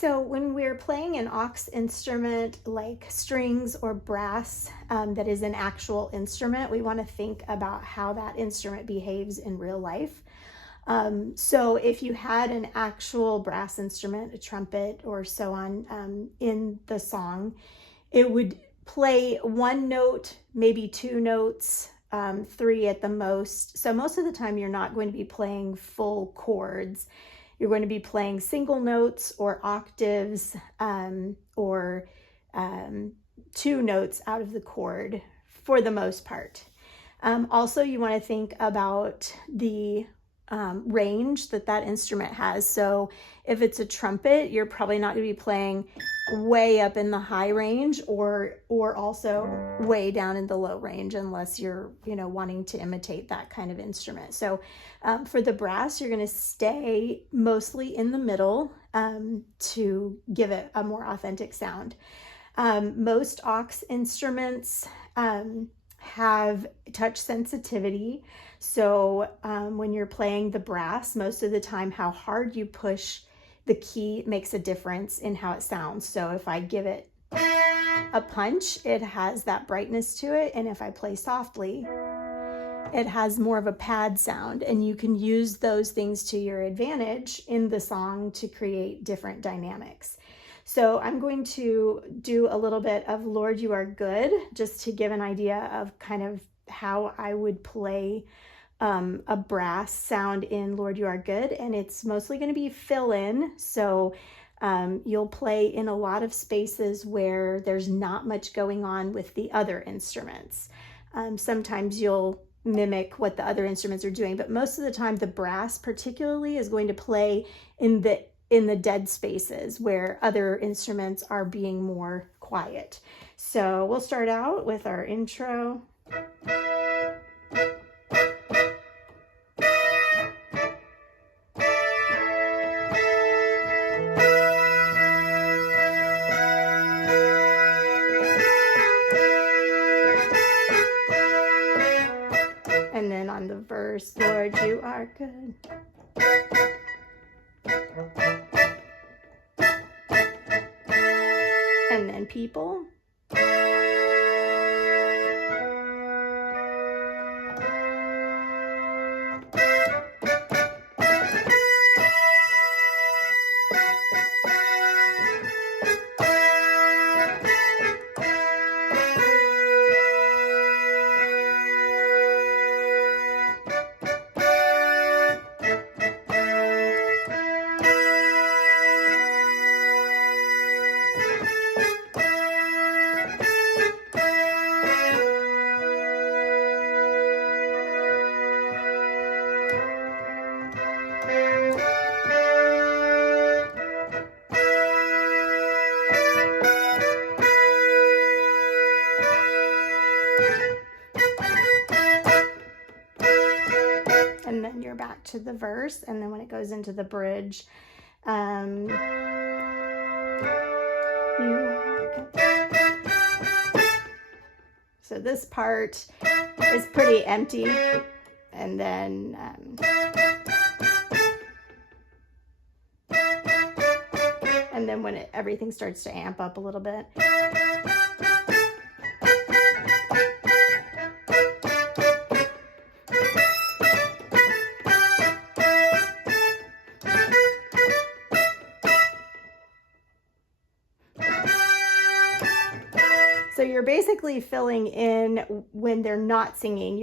So when we're playing an aux instrument like strings or brass, that is an actual instrument, we want to think about how that instrument behaves in real life. So if you had an actual brass instrument, a trumpet or so on, in the song, it would play one note, maybe two notes, three at the most. So most of the time you're not going to be playing full chords. You're going to be playing single notes or octaves, or two notes out of the chord for the most part. Also, you want to think about the range that that instrument has. So if it's a trumpet, you're probably not going to be playing way up in the high range or also way down in the low range, unless you're wanting to imitate that kind of instrument. So for the brass, you're going to stay mostly in the middle to give it a more authentic sound. Most aux instruments have touch sensitivity. So when you're playing the brass, most of the time how hard you push the key makes a difference in how it sounds. So if I give it a punch, it has that brightness to it. And if I play softly, it has more of a pad sound. And you can use those things to your advantage in the song to create different dynamics. So I'm going to do a little bit of Lord, You Are Good, just to give an idea of kind of how I would play a brass sound in Lord, You Are Good. And it's mostly going to be fill in. So you'll play in a lot of spaces where there's not much going on with the other instruments. Sometimes you'll mimic what the other instruments are doing, but most of the time the brass particularly is going to play in the dead spaces where other instruments are being more quiet. So we'll start out with our intro. And then on the verse, Lord, you are good. And then people. And then you're back to the verse, and then when it goes into the bridge, so this part is pretty empty, and then when everything starts to amp up a little bit. So you're basically filling in when they're not singing.